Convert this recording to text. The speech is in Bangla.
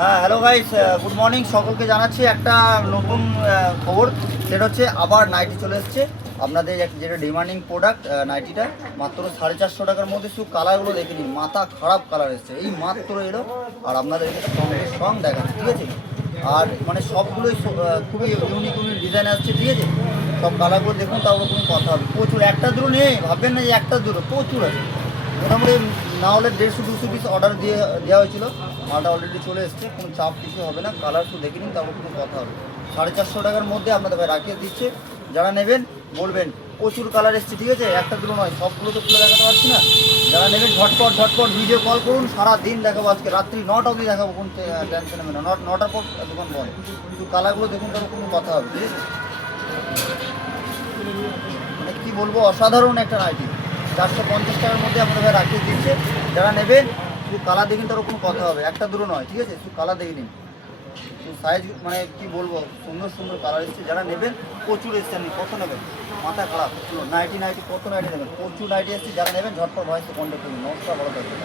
হ্যাঁ, হ্যালো গাইস, গুড মর্নিং। সকলকে জানাচ্ছি একটা নতুন খবর। সেটা হচ্ছে আবার নাইটি চলে এসছে আপনাদের যেটা ডিমান্ডিং প্রোডাক্ট। নাইটিটা মাত্র 450 টাকার মধ্যে। শুধু কালারগুলো দেখে নিন, মাথা খারাপ কালার এসছে, এই মাত্র এলো। আর আপনাদের সঙ্গে সঙ্গ দেখাচ্ছে, ঠিক আছে। আর মানে সবগুলোই খুবই ইউনিক ইউনিক ডিজাইন আসছে, ঠিক আছে। সব কালারগুলো দেখুন, তারপর কোনো কথা হবে। প্রচুর, একটা দুটো নেই, ভাববেন না যে একটা দুটো, প্রচুর আছে। মোটামুটি না হলে 150-200 পিস অর্ডার দেওয়া হয়েছিল। মালটা অলরেডি চলে এসছে, কোনো চাপ কিছু হবে না। কালার শুধু দেখে নিন, তারপর কোনো কথা হবে। 450 টাকার মধ্যে আপনাদের ভাই রাখিয়ে দিচ্ছে। যারা নেবেন বলবেন, প্রচুর কালার এসছে, ঠিক আছে। একটা দুটো নয়, সবগুলো তো খুলে দেখাতে পারছি না। যারা নেবেন ঝটপট ঝটপট ভিডিও কল করুন, সারা দিন দেখাবো। আজকে রাত্রি 9টা অবধি দেখাবো, কোন টেনশন নেবেন না। 9টার পর দোকান বন্ধ। শুধু কালারগুলো দেখুন, তারপর কোনো কথা হবে, ঠিক আছে। মানে কী বলবো, অসাধারণ একটা নাইটি। 450 টাকার মধ্যে আপনাদের ভাই রাখিয়ে দিচ্ছে। যারা নেবেন শুধু কালার দেখুন, তারও কোনো কথা হবে। একটা দুটো নয়, ঠিক আছে। শুধু কালার দেখে নিন। শুধু সাইজ মানে কি বলবো, সুন্দর সুন্দর কালার এসছে। যারা নেবেন প্রচুর এসছে, আপনি কত নেবেন মাথা খারাপ। নাইটি কত নাইটি নেবেন, প্রচুর নাইটি এসছে। যারা নেবেন ঝটপট ভয়েসে কন্ট্যাক্ট করুন। নমস্কার, ভালো থাকবেন।